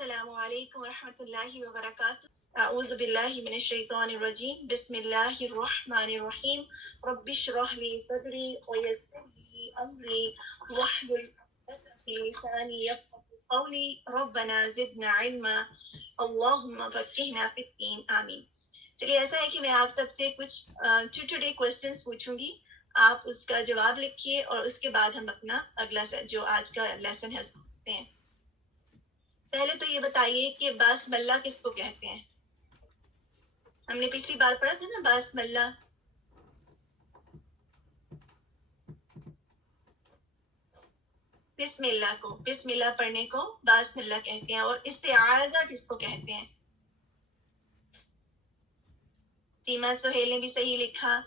السلام علیکم ورحمۃ اللہ وبرکاتہ. اعوذ باللہ من الشیطان الرجیم. بسم اللہ الرحمن الرحیم. رب اشرح لی صدری ویسر لی امری واحلل عقدۃ من لسانی یفقهوا قولی. ربنا زدنا علما اللہم فقہنا فی الدین. آمین. چلیے ایسا ہے کہ میں آپ سب سے کچھ ٹوڈے کوسچنس پوچھوں گی. آپ اس کا جواب لکھیے اور اس کے بعد ہم اپنا اگلا جو آج کا لیسن ہے اس کو پڑھتے ہیں. پہلے تو یہ بتائیے کہ باسم اللہ کس کو کہتے ہیں؟ ہم نے پچھلی بار پڑھا تھا نا باسم اللہ. بسم اللہ کو، بسم اللہ پڑھنے کو باسم اللہ کہتے ہیں. اور استعاذہ کس کو کہتے ہیں؟ سیما سہیل نے بھی صحیح لکھا،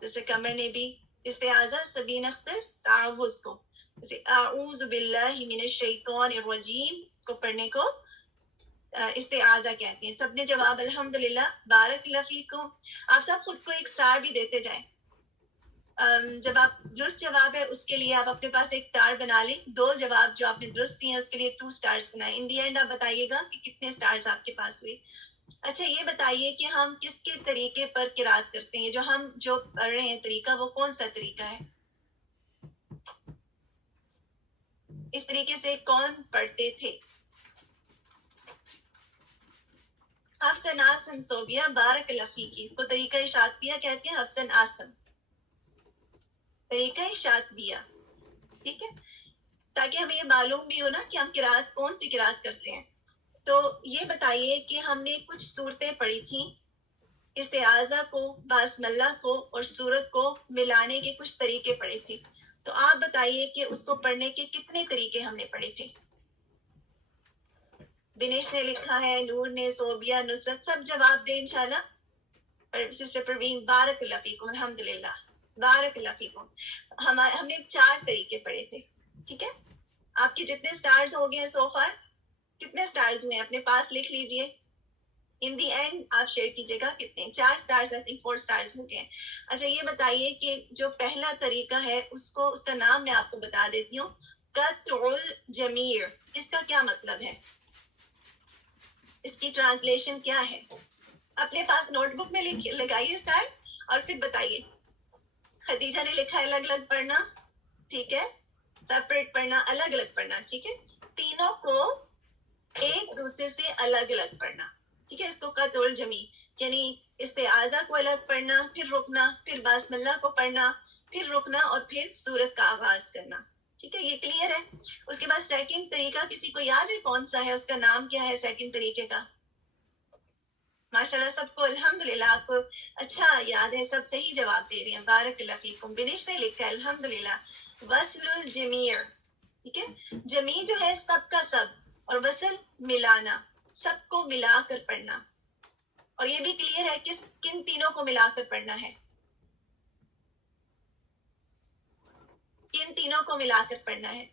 جیسے قمر نے بھی. استعاذہ سبین اختر تعوذ کو، جیسے اعوذ باللہ من الشیطان الرجیم، اس کو پڑھنے کو استعاذہ کہتے ہیں. سب نے جواب الحمدللہ. بارک اللہ فیکم. آپ سب خود کو ایک سٹار بھی دیتے جائیں. جب آپ درست جواب ہے اس کے لیے آپ اپنے پاس ایک سٹار بنا لیں. 2 جواب جو آپ نے درست دیے ہیں اس کے لیے 2 سٹارز بنائیں. ان دی اینڈ آپ بتائیے گا کہ کتنے سٹارز آپ کے پاس ہوئے. اچھا یہ بتائیے کہ ہم کس کے طریقے پر قرات کرتے ہیں؟ جو پڑھ رہے ہیں طریقہ، وہ کون سا طریقہ ہے؟ اس طریقے سے کون پڑھتے تھے؟ حفص عاصم صوبیہ. بارک اللہ فیکی. اس کو طریقہ شاطبیہ کہتے ہیں. حفص عاصم طریقہ شاطبیہ. ٹھیک ہے، تاکہ ہمیں یہ معلوم بھی ہو نا کہ ہم قرات کون سی قرات کرتے ہیں. تو یہ بتائیے کہ ہم نے کچھ صورتیں پڑھی تھیں، استعاذہ کو، باسم اللہ کو اور سورت کو ملانے کے کچھ طریقے پڑھے تھے. تو آپ بتائیے کہ اس کو پڑھنے کے کتنے طریقے ہم نے پڑھے تھے؟ بنیش نے لکھا ہے، نور نے، صوبیہ، نصرت، سب جواب دیں انشاءاللہ. سسٹر پروین بارک اللہ فیکم. الحمدللہ بارک اللہ فیکم. ہم نے 4 طریقے پڑھے تھے. ٹھیک ہے، آپ کے جتنے سٹارز ہو گئے ہیں سو فار، کتنے سٹارز ہوئے ہیں اپنے پاس لکھ لیجئے. ان دی اینڈ آپ شیئر کیجئے گا کتنے. 4 سٹارز، آئی تھنک 4 سٹارز ہو گئے ہیں. اچھا یہ بتائیے کہ جو پہلا طریقہ ہے اس کا نام میں آپ کو بتا دیتی ہوں. قطع الجمیر، اس کا کیا مطلب ہے؟ اس کی ٹرانسلیشن کیا ہے؟ اپنے پاس نوٹ بک میں لگائیے سٹارز اور پھر بتائیے. خدیجہ نے لکھا ہے الگ الگ پڑھنا. ٹھیک ہے، سیپریٹ پڑھنا، الگ الگ پڑھنا. ٹھیک ہے، تینوں کو ایک دوسرے سے الگ الگ پڑھنا. ٹھیک ہے، اس کو قطع الجمی یعنی استعاذہ کو الگ پڑھنا، پھر رکنا، پھر باسم اللہ کو پڑھنا، پھر رکنا اور پھر سورت کا آغاز کرنا. ٹھیک ہے، یہ کلیئر ہے. اس کے بعد سیکنڈ طریقہ کسی کو یاد ہے کون سا ہے؟ اس کا نام کیا ہے سیکنڈ طریقے کا؟ ماشاءاللہ سب کو الحمدللہ، آپ کو اچھا یاد ہے، سب صحیح جواب دے رہے ہیں. بارک اللہ فیکم. بنش نے لکھا ہے الحمدللہ وصل الجمیع. ٹھیک ہے، جمی جو ہے سب کا سب، اور وصل ملانا، سب کو ملا کر پڑھنا. اور یہ بھی کلیئر ہے کن تینوں کو ملا کر پڑھنا ہے؟ کن تینوں کو ملا کر پڑھنا ہے؟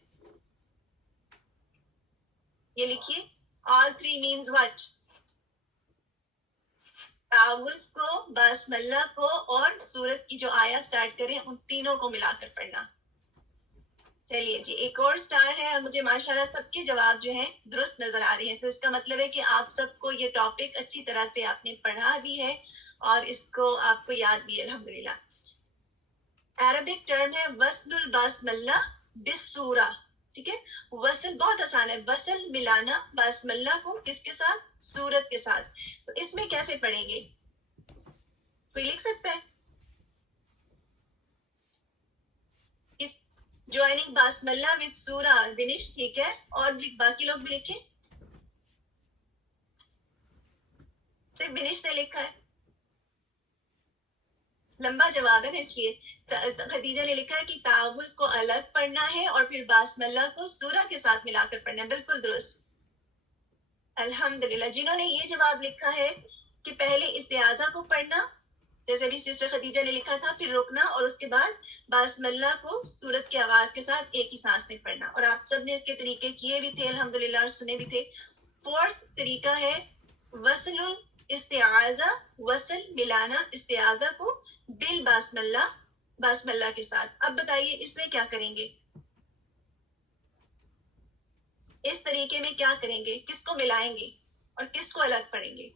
یہ لکھیے. all 3 means what؟ تعوذ کو، باسم اللہ کو اور سورت کی جو آیا سٹارٹ کریں ان تینوں کو ملا کر پڑھنا. چلیے جی، ایک اور سٹار ہے اور مجھے ماشاءاللہ سب کے جواب جو ہیں درست نظر آ رہے ہیں. تو اس کا مطلب ہے کہ آپ سب کو یہ ٹاپک اچھی طرح سے آپ نے پڑھا بھی ہے اور اس کو آپ کو یاد بھی ہے الحمدللہ. عربک ٹرم ہے وصل الباسم اللہ بالسورہ. ٹھیک ہے، وصل بہت آسان ہے، وصل ملانا باسم اللہ کو کس کے ساتھ؟ سورت کے ساتھ. تو اس میں کیسے پڑھیں گے؟ کوئی لکھ سکتا ہے؟ جوائننگ باسم اللہ وتھ سورہ بنش. ٹھیک ہے، اور باقی لوگ بھی لکھیں. صرف بنش سے لکھا ہے، لمبا جواب ہے نا اس لیے. خدیجہ نے لکھا ہے کہ تعوذ کو الگ پڑھنا ہے اور پھر باسم اللہ کو سورہ کے ساتھ ملا کر پڑھنا ہے. بالکل درست الحمدللہ. جنہوں نے یہ جواب لکھا ہے کہ پہلے استعاذہ کو پڑھنا، جیسے بھی سسٹر خدیجہ نے لکھا تھا، پھر رکنا اور اس کے بعد باسم اللہ کو سورت کے آغاز کے ساتھ ایک ہی سانس میں پڑھنا. اور آپ سب نے اس کے طریقے کیے بھی تھے الحمدللہ اور سنے بھی تھے. 4th طریقہ ہے وصل الاستعاذہ، وصل ملانا استعاذہ کو بال باسم اللہ، باسم اللہ کے ساتھ. اب بتائیے اس میں کیا کریں گے؟ اس طریقے میں کیا کریں گے, کس کو ملائیں گے اور کس کو الگ پڑھیں گے.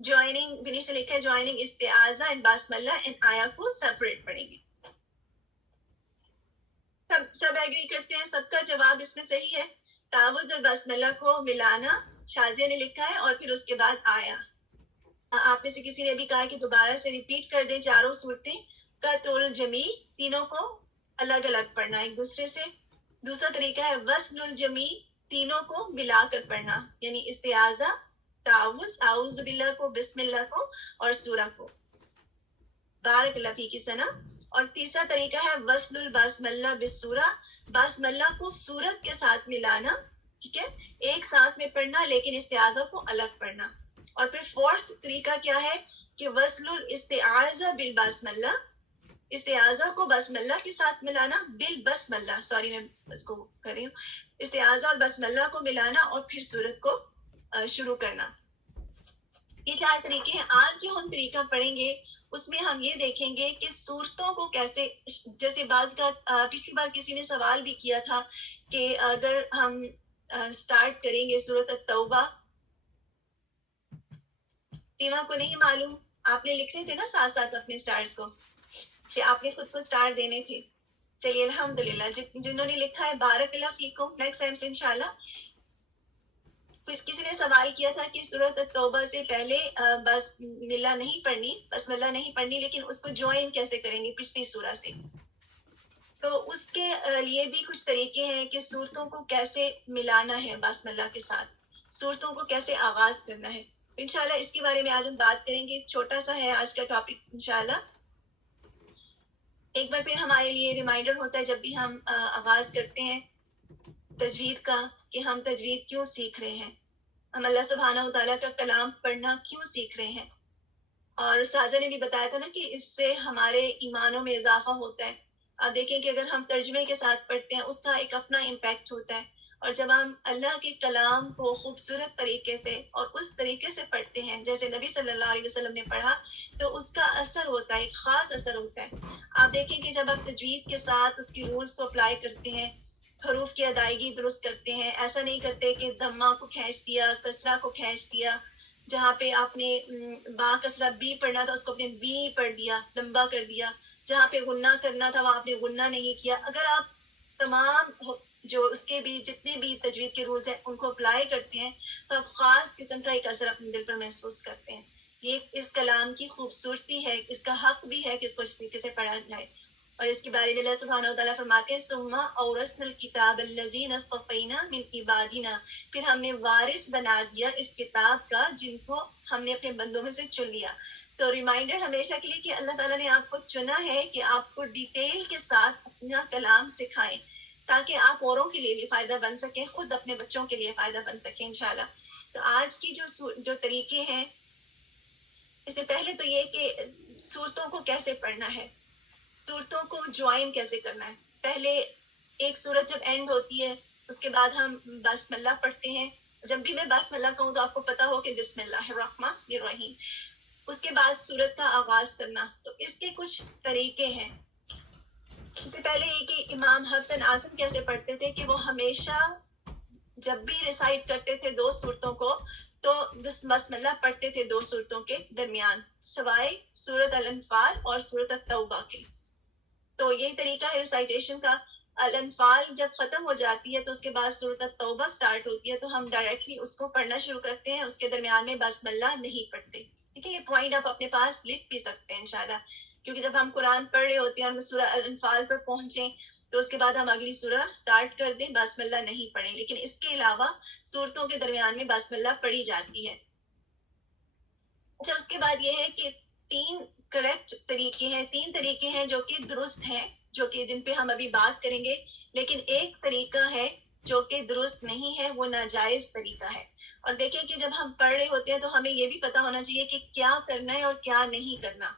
جوائننگ بنیش نے لکھا ہے جوائننگ استعاذہ اینڈ بسم اللہ اینڈ آیا کو سیپریٹ پڑھیں گے. سب ایگری کرتے ہیں, سب کا جواب اس میں صحیح ہے. تعوذ اور بسم اللہ کو ملانا شازیہ نے لکھا ہے, اور پھر اس کے بعد آیا. آپ میں سے کسی نے بھی کہا کہ دوبارہ سے ریپیٹ کر دیں چاروں صورتیں. قطع الجمیع, تینوں کو الگ الگ پڑھنا ایک دوسرے سے. دوسرا طریقہ ہے وصل الجمیع, تینوں کو ملا کر پڑھنا, یعنی استعاذہ, تعوذ, اعوذ باللہ کو, بسم اللہ کو, اور سورہ کو. بارک اللہ فیک سنا. اور تیسرا طریقہ ہے وصل البسم اللہ بالسورہ, بسم اللہ کو سورت کے ساتھ ملانا, ٹھیک ہے, ایک سانس میں پڑھنا لیکن استعاذہ کو الگ پڑھنا. اور پھر فورتھ طریقہ کیا ہے کہ وصل الاستعاذہ بالبسم اللہ, استعاذہ کو بسم اللہ کے ساتھ ملانا, بالبسم اللہ, سوری میں اس کو کر رہی ہوں, استعاذہ اور بسم اللہ کو ملانا اور پھر سورت کو شروع کرنا. یہ چار طریقے ہیں. آج جو ہم طریقہ پڑھیں گے اس میں ہم یہ دیکھیں گے کہ صورتوں کو کیسے, جیسے بعض کا پچھلی بار کسی نے سوال بھی کیا تھا کہ اگر ہم سٹارٹ کریں گے سورۃ التوبہ, سیما کو نہیں معلوم, آپ نے لکھنے تھے نا ساتھ ساتھ اپنے سٹارز کو کہ آپ نے خود کو سٹار دینے تھے. چلیے الحمدللہ, جنہوں نے لکھا ہے بارک اللہ فیکم, نیکسٹ ٹائم سے انشاءاللہ. کسی نے سوال کیا تھا کہ سورۃ التوبہ سے پہلے بسم اللہ نہیں پڑھنی, بسم اللہ نہیں پڑھنی, لیکن اس کو جوائن کیسے کریں گے پچھلی سورہ سے. تو اس کے لیے بھی کچھ طریقے ہیں کہ صورتوں کو کیسے ملانا ہے بسم اللہ کے ساتھ, صورتوں کو کیسے آغاز کرنا ہے. انشاءاللہ اس کے بارے میں آج ہم بات کریں گے. چھوٹا سا ہے آج کا ٹاپک انشاءاللہ. ایک بار پھر ہمارے لیے ریمائنڈر ہوتا ہے جب بھی ہم آغاز کرتے ہیں تجوید کا کہ ہم تجوید کیوں سیکھ رہے ہیں, ہم اللہ سبحانہ و تعالیٰ کا کلام پڑھنا کیوں سیکھ رہے ہیں. اور سازا نے بھی بتایا تھا نا کہ اس سے ہمارے ایمانوں میں اضافہ ہوتا ہے. آپ دیکھیں کہ اگر ہم ترجمے کے ساتھ پڑھتے ہیں اس کا ایک اپنا امپیکٹ ہوتا ہے, اور جب ہم اللہ کے کلام کو خوبصورت طریقے سے اور اس طریقے سے پڑھتے ہیں جیسے نبی صلی اللہ علیہ وسلم نے پڑھا, تو اس کا اثر ہوتا ہے, ایک خاص اثر ہوتا ہے. آپ دیکھیں کہ جب آپ تجوید کے ساتھ اس کی رولز کو اپلائی کرتے ہیں, حروف کی ادائیگی درست کرتے ہیں, ایسا نہیں کرتے کہ دمہ کو کھینچ دیا, کسرہ کو کھینچ دیا, جہاں پہ آپ نے با کسرہ بی پڑھنا تھا اس کو اپنے بی پڑھ دیا, لمبا کر دیا, جہاں پہ غنہ کرنا تھا وہاں آپ نے غنہ نہیں کیا. اگر آپ تمام جو اس کے بھی جتنے بھی تجوید کے رولز ہیں ان کو اپلائی کرتے ہیں تو آپ خاص قسم کا ایک اثر اپنے دل پر محسوس کرتے ہیں. یہ اس کلام کی خوبصورتی ہے, اس کا حق بھی ہے کہ اس کو اس طریقے سے پڑھا جائے. اور اس کے بارے میں اللہ سبحانہ و تعالیٰ فرماتے ہیں ثم اورثنا الکتاب الذین اصطفینا من عبادنا, پھر ہم نے وارث بنا دیا اس کتاب کا جن کو ہم نے اپنے بندوں میں سے چن لیا. تو ریمائنڈر ہمیشہ کے لیے کہ اللہ تعالیٰ نے آپ کو چنا ہے کہ آپ کو ڈیٹیل کے ساتھ اپنا کلام سکھائیں تاکہ آپ اوروں کے لیے بھی فائدہ بن سکیں, خود اپنے بچوں کے لیے فائدہ بن سکیں انشاءاللہ. تو آج کی جو طریقے ہیں, اس سے پہلے تو یہ کہ صورتوں کو کیسے پڑھنا ہے, صورتوں کو جوائن کیسے کرنا ہے. پہلے ایک سورت جب اینڈ ہوتی ہے اس کے بعد ہم بسم اللہ پڑھتے ہیں. جب بھی میں بسم اللہ کہوں تو آپ کو پتا ہو کہ بسم اللہ الرحمن الرحیم, اس کے بعد سورت کا آغاز کرنا. تو اس کے کچھ طریقے ہیں. اس سے پہلے یہ کہ امام حفص عاصم کیسے پڑھتے تھے کہ وہ ہمیشہ جب بھی ریسائٹ کرتے تھے دو صورتوں کو تو بسم اللہ پڑھتے تھے دو صورتوں کے درمیان, سوائے سورت الانفال اور سورت التوبہ کے. تو یہی طریقہ ہے ریسائٹیشن کا. الانفال جب ختم ہو جاتی ہے تو اس کے بعد سورت التوبہ سٹارٹ ہوتی ہے, تو ہم ڈائریکٹلی اس کو پڑھنا شروع کرتے ہیں, اس کے درمیان میں بسم اللہ نہیں پڑھتے. ٹھیک ہے, یہ پوائنٹ آپ اپنے پاس لکھ بھی سکتے ہیں انشاءاللہ, کیونکہ جب ہم قرآن پڑھ رہے ہوتے ہیں ہم سورہ الانفال پر پہنچیں تو اس کے بعد ہم اگلی سورہ سٹارٹ کر دیں, بسم اللہ نہیں پڑھیں. لیکن اس کے علاوہ سورتوں کے درمیان میں بسم اللہ پڑھی جاتی ہے. اچھا, اس کے بعد یہ ہے کہ تین کریکٹ طریقے ہیں, تین طریقے ہیں جو کہ درست ہیں, جو کہ جن پہ ہم ابھی بات کریں گے. لیکن ایک طریقہ ہے جو کہ درست نہیں ہے, وہ ناجائز طریقہ ہے. اور دیکھیں کہ جب ہم پڑھ رہے ہوتے ہیں تو ہمیں یہ بھی پتا ہونا چاہیے کہ کیا کرنا ہے اور کیا نہیں کرنا,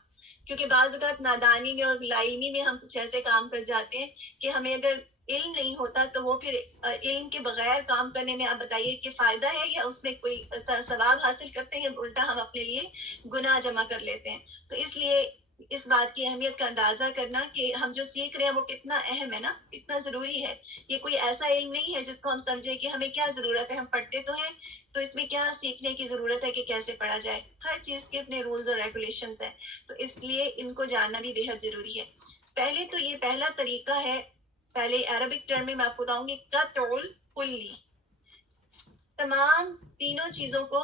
کیونکہ بعض اوقات نادانی میں اور لا علمی میں ہم کچھ ایسے کام کر جاتے ہیں کہ ہمیں اگر علم نہیں ہوتا تو وہ پھر علم کے بغیر کام کرنے میں آپ بتائیے کہ فائدہ ہے یا اس میں کوئی ثواب حاصل کرتے ہیں, الٹا ہم اپنے لیے گناہ جمع کر لیتے ہیں. تو اس لیے اس بات کی اہمیت کا اندازہ کرنا کہ ہم جو سیکھ رہے ہیں وہ کتنا اہم ہے نا، کتنا ضروری ہے. یہ کوئی ایسا علم نہیں ہے جس کو ہم سمجھیں کہ ہمیں کیا ضرورت ہے، ہم پڑھتے تو ہیں تو اس میں کیا سیکھنے کی ضرورت ہے کہ کیسے پڑھا جائے. ہر چیز کے اپنے رولز اور ریگولیشنز ہیں، تو اس لیے ان کو جاننا بھی بے حد ضروری ہے. پہلے تو یہ پہلا طریقہ ہے، پہلے عربک ٹرم میں میں آپ کو بتاؤں گی قطع الکلی. تمام تینوں چیزوں کو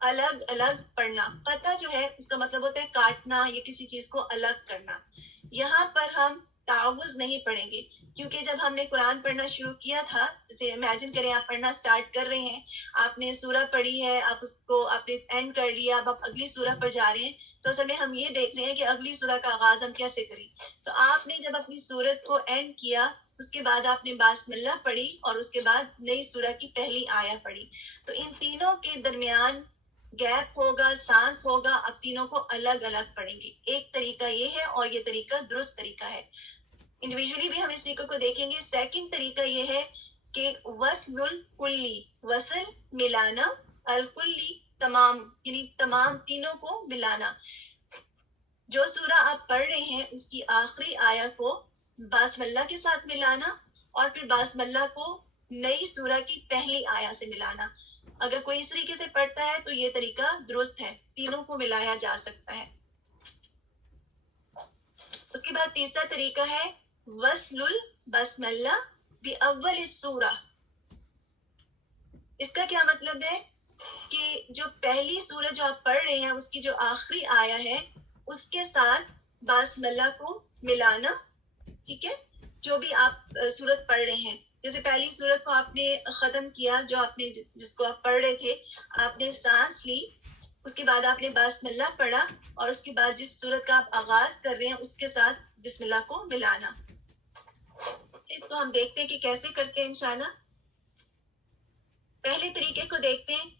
الگ الگ پڑھنا. قطع جو ہے اس کا مطلب ہوتا ہے کاٹنا یا کسی چیز کو الگ کرنا. یہاں پر ہم تعوض نہیں پڑھیں گے، کیونکہ جب ہم نے قرآن پڑھنا شروع کیا تھا، جیسے امیجن کریں آپ پڑھنا سٹارٹ کر رہے ہیں، آپ نے سورہ پڑھی ہے، آپ اس کو آپ نے اینڈ کر لیا، اب آپ اگلی سورہ پر جا رہے ہیں، تو اصل میں ہم یہ دیکھ رہے ہیں کہ اگلی سورہ کا آغاز ہم کیسے کریں. تو آپ نے جب اپنی سورت کو اینڈ کیا، اس کے بعد آپ نے بسم اللہ پڑھی اور اس کے بعد نئی سورہ کی پہلی آیہ پڑھی. تو ان تینوں کے درمیان گیپ ہوگا، سانس ہوگا، اب تینوں کو الگ الگ پڑھیں گے. ایک طریقہ یہ ہے اور یہ طریقہ درست طریقہ ہے. انڈیویجولی بھی ہم اس طریقے کو دیکھیں گے. سیکنڈ طریقہ یہ ہے کہ وصل الکلی، وصل ملانا، الکلی تمام، یعنی تمام تینوں کو ملانا. جو سورہ آپ پڑھ رہے ہیں اس کی آخری آیہ کو بسم اللہ کے ساتھ ملانا اور پھر بسم اللہ کو نئی سورہ کی پہلی آیہ سے ملانا. اگر کوئی اس طریقے سے پڑھتا ہے تو یہ طریقہ درست ہے، تینوں کو ملایا جا سکتا ہے. اس کے بعد تیسرا طریقہ ہے وصل البسم اللہ باول السورہ. اس کا کیا مطلب ہے کہ جو پہلی سورہ جو آپ پڑھ رہے ہیں اس کی جو آخری آیہ ہے اس کے ساتھ بسم اللہ کو ملانا. ٹھیک ہے، جو بھی آپ سورت پڑھ رہے ہیں، جیسے پہلی سورت کو آپ نے ختم کیا، جو آپ نے جس کو آپ پڑھ رہے تھے، آپ نے سانس لی، اس کے بعد آپ نے بسم اللہ پڑھا اور اس کے بعد جس سورت کا آپ آغاز کر رہے ہیں اس کے ساتھ بسم اللہ کو ملانا. اس کو ہم دیکھتے ہیں کہ کیسے کرتے ہیں انشاءاللہ. پہلے طریقے کو دیکھتے ہیں،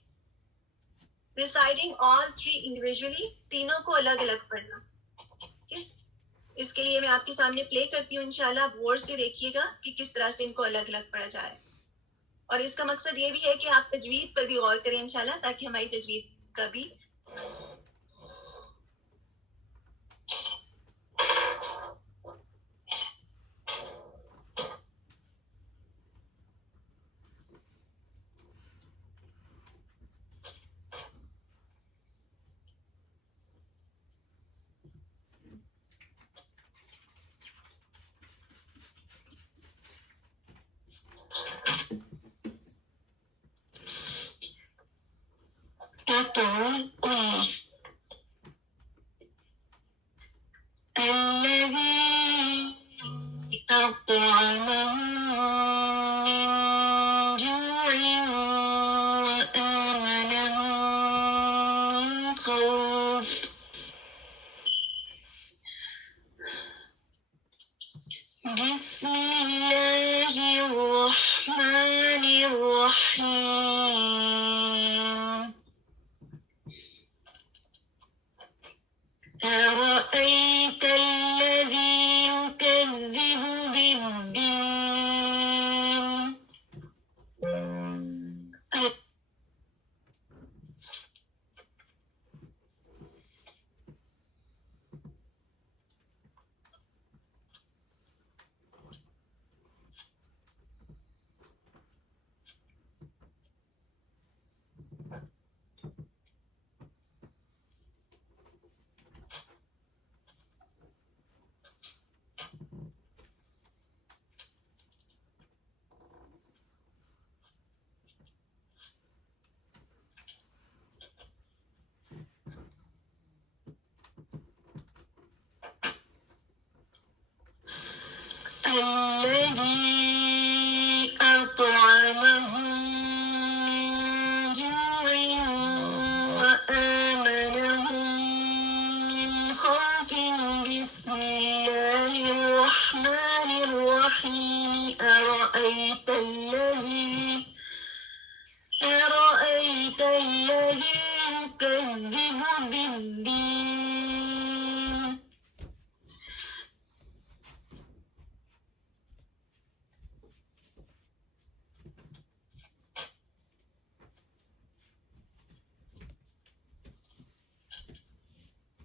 reciting all three individually، تینوں کو الگ الگ پڑھنا. اس کے لیے میں آپ کے سامنے پلے کرتی ہوں انشاءاللہ. آپ غور سے دیکھیے گا کہ کس طرح سے ان کو الگ الگ پڑھا جائے. اور اس کا مقصد یہ بھی ہے کہ آپ تجوید پر بھی غور کریں انشاءاللہ، تاکہ ہماری تجوید کا بھی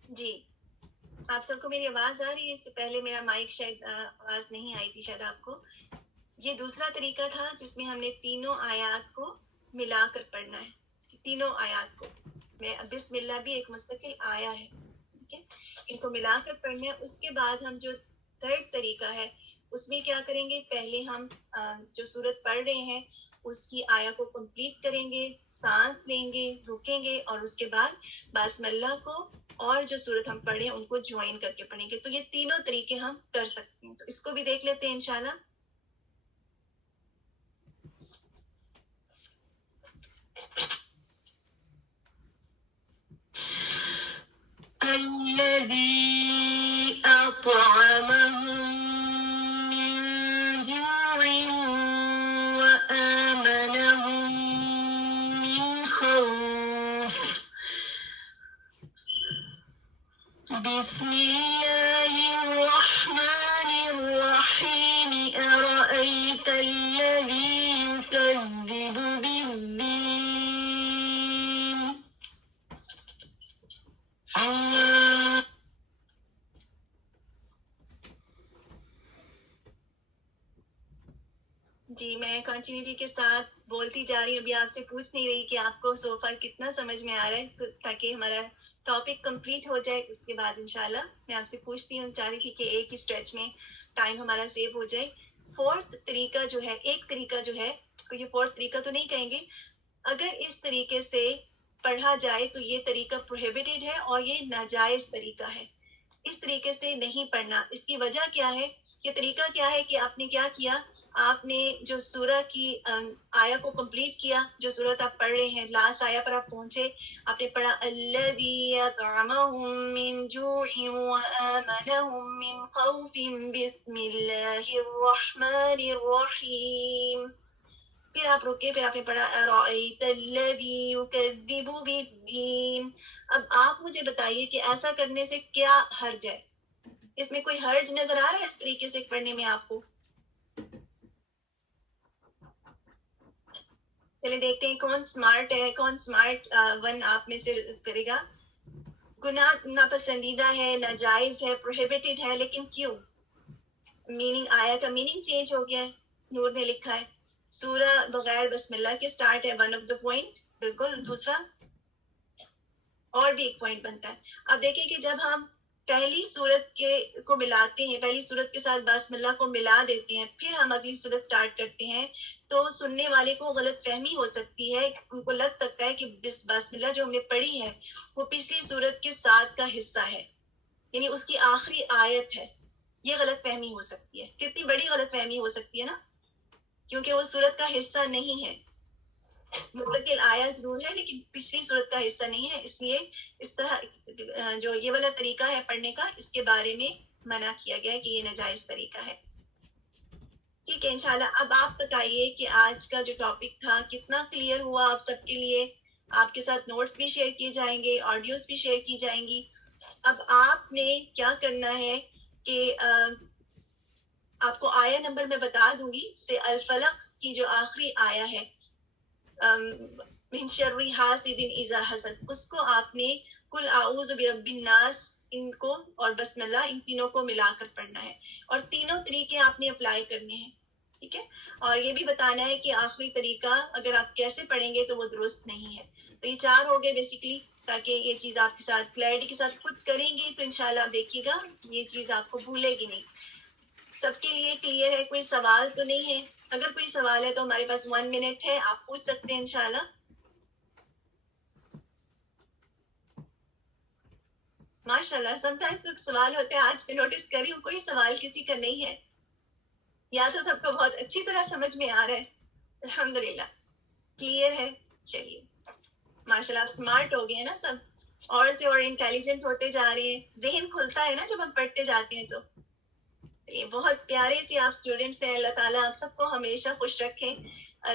جی آپ سب کو میری آواز آ رہی ہے؟ اس سے پہلے میرا مائک شاید آواز نہیں آئی تھی شاید آپ کو. یہ دوسرا طریقہ تھا جس میں ہم نے تینوں آیات کو ملا کر پڑھنا ہے. تینوں آیات کو میں بسم اللہ بھی ایک مستقل آیا ہے، ٹھیک ہے، ان کو ملا کر پڑھنا ہے. اس کے بعد ہم جو تھرڈ طریقہ ہے اس میں کیا کریں گے، پہلے ہم جو سورت پڑھ رہے ہیں اس کی آیا کو کمپلیٹ کریں گے، سانس لیں گے، رکیں گے، اور اس کے بعد بسم اللہ کو اور جو سورت ہم پڑھیں ان کو جوائن کر کے پڑھیں گے. تو یہ تینوں طریقے ہم کر سکتے ہیں، تو اس کو بھی دیکھ لیتے ہیں انشاءاللہ. الذي أطعمهم من جوع وآمنهم من خوف. بسم الله الرحمن الرحيم. أرأيت الذي يكذب بالدين. جی میں کنٹینیوٹی کے ساتھ بولتی جا رہی ہوں. ابھی آپ سے پوچھ نہیں رہی کہ آپ کو سو فار کتنا سمجھ میں آ رہا ہے، تاکہ ہمارا ٹاپک کمپلیٹ ہو جائے. اس کے بعد انشاءاللہ میں آپ سے پوچھتی ہوں، چاہ رہی تھی کہ ایک ہی اسٹریچ میں ٹائم ہمارا سیو ہو جائے. فورتھ طریقہ جو ہے، ایک طریقہ جو ہے، اس کو یہ فورتھ طریقہ تو نہیں کہیں گے. اگر اس طریقے سے پڑھا جائے تو یہ طریقہ پروہیبٹڈ ہے اور یہ ناجائز طریقہ ہے. اس طریقے سے نہیں پڑھنا. اس کی وجہ کیا ہے؟ یہ طریقہ کیا ہے کہ آپ نے کیا کیا، آپ نے جو سورہ کی آیا کو کمپلیٹ کیا، جو سورت آپ پڑھ رہے ہیں لاسٹ آیا پر آپ پہنچے، آپ نے پڑھا الذی اطعمہم من جوع وآمنہم من خوف بسم اللہ الرحمن الرحیم. پھر آپ رکے، پھر آپ نے پڑھا ارأیت الذی یکذب بالدین. اب آپ مجھے بتائیے کہ ایسا کرنے سے کیا حرج ہے؟ اس میں کوئی حرج نظر آ رہا ہے اس طریقے سے پڑھنے میں آپ کو؟ چلے دیکھتے ہیں کون سمارٹ ہے، کون سمارٹ ون آپ میں سے کرے گا. گناہ ناپسندیدہ ہے، ناجائز ہے، پروہیبٹڈ ہے، لیکن کیوں؟ میننگ، آیا کا میننگ چینج ہو گیا ہے. نور نے لکھا ہے سورہ بغیر بسم اللہ کے سٹارٹ ہے، ون آف دا پوائنٹ. بالکل. دوسرا اور بھی ایک پوائنٹ بنتا ہے. اب دیکھیں کہ جب ہم پہلی صورت کو ملاتے ہیں، پہلی صورت کے ساتھ بسم اللہ کو ملا دیتے ہیں، پھر ہم اگلی صورت سٹارٹ کرتے ہیں، تو سننے والے کو غلط فہمی ہو سکتی ہے. ان کو لگ سکتا ہے کہ بسم اللہ جو ہم نے پڑھی ہے وہ پچھلی صورت کے ساتھ کا حصہ ہے، یعنی اس کی آخری آیت ہے. یہ غلط فہمی ہو سکتی ہے. کتنی بڑی غلط فہمی ہو سکتی ہے نا، کیونکہ وہ صورت کا حصہ نہیں ہے. مستقل آیا ضرور ہے لیکن پچھلی صورت کا حصہ نہیں ہے. اس لیے اس طرح جو یہ والا طریقہ ہے پڑھنے کا، اس کے بارے میں منع کیا گیا ہے کہ یہ ناجائز طریقہ ہے. ٹھیک ہے انشاءاللہ. اب آپ بتائیے کہ آج کا جو ٹاپک تھا کتنا کلیئر ہوا آپ سب کے لیے. آپ کے ساتھ نوٹس بھی شیئر کیے جائیں گے، آڈیوز بھی شیئر کی جائیں گی. اب آپ نے کیا کرنا ہے کہ آپ کو آیا نمبر میں بتا دوں گی، سے الفلق کی جو آخری آیا ہے، من شر حاسد اذا حسد، اس کو آپ نے قل اعوذ برب الناس، ان کو اور بسم اللہ، ان تینوں کو ملا کر پڑھنا ہے. اور تینوں طریقے آپ نے اپلائی کرنے ہیں. ٹھیک ہے. اور یہ بھی بتانا ہے کہ آخری طریقہ اگر آپ کیسے پڑھیں گے تو وہ درست نہیں ہے. تو یہ 4 ہو گئے بیسیکلی، تاکہ یہ چیز آپ کے ساتھ کلیئرٹی کے ساتھ خود کریں گی تو انشاءاللہ آپ دیکھیے گا یہ چیز آپ کو بھولے گی نہیں. سب کے لیے کلیئر ہے؟ کوئی سوال تو نہیں ہے؟ اگر کوئی سوال ہے تو ہمارے پاس 1 منٹ ہے، آپ پوچھ سکتے ہیں انشاءاللہ. ماشاءاللہ سم ٹائمز تو سوال ہوتے ہیں. آج میں نوٹس کر رہی ہوں کوئی سوال کسی کا نہیں ہے، یا تو سب کو بہت اچھی طرح سمجھ میں آ رہا ہے. الحمدللہ کلیئر ہے. چلیے ماشاءاللہ آپ سمارٹ ہو گئے ہیں نا سب، اور سے اور انٹیلیجنٹ ہوتے جا رہے ہیں. ذہن کھلتا ہے نا جب ہم پڑھتے جاتے ہیں. تو یہ بہت پیارے سے آپ اسٹوڈنٹس ہیں. اللہ تعالیٰ آپ سب کو ہمیشہ خوش رکھیں.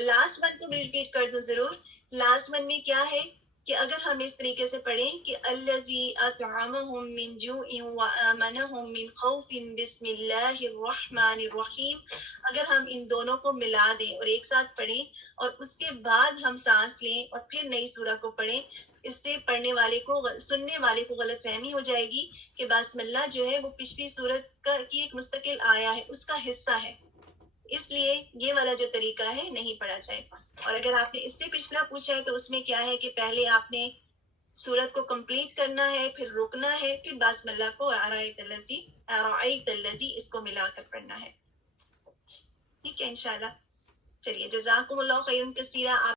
لاسٹ ون کو بھی ریپیٹ کر دوں ضرور. لاسٹ ون میں کیا ہے کہ اگر ہم اس طریقے سے پڑھیں کہ الذی اطعمہم من جوع وآمنہم من خوف بسم اللہ الرحمن الرحیم، اگر ہم ان دونوں کو ملا دیں اور ایک ساتھ پڑھیں اور اس کے بعد ہم سانس لیں اور پھر نئی سورہ کو پڑھیں، اس سے پڑھنے والے کو سننے والے کو غلط فہمی ہو جائے گی کہ بسم اللہ جو ہے وہ پچھلی سورت کی ایک مستقل آیا ہے، اس کا حصہ ہے، اس لیے یہ والا جو طریقہ ہے نہیں پڑھا جائے گا۔ اور اگر آپ نے اس سے پچھلا پوچھا ہے تو اس میں کیا ہے کہ پہلے آپ نے سورت کو کمپلیٹ کرنا ہے، پھر رکنا ہے، پھر بسم اللہ کو ارائیت الذی اس کو ملا کر پڑھنا ہے۔ ٹھیک ہے انشاءاللہ۔ چلیے جزاکم اللہ خیرا کثیرا۔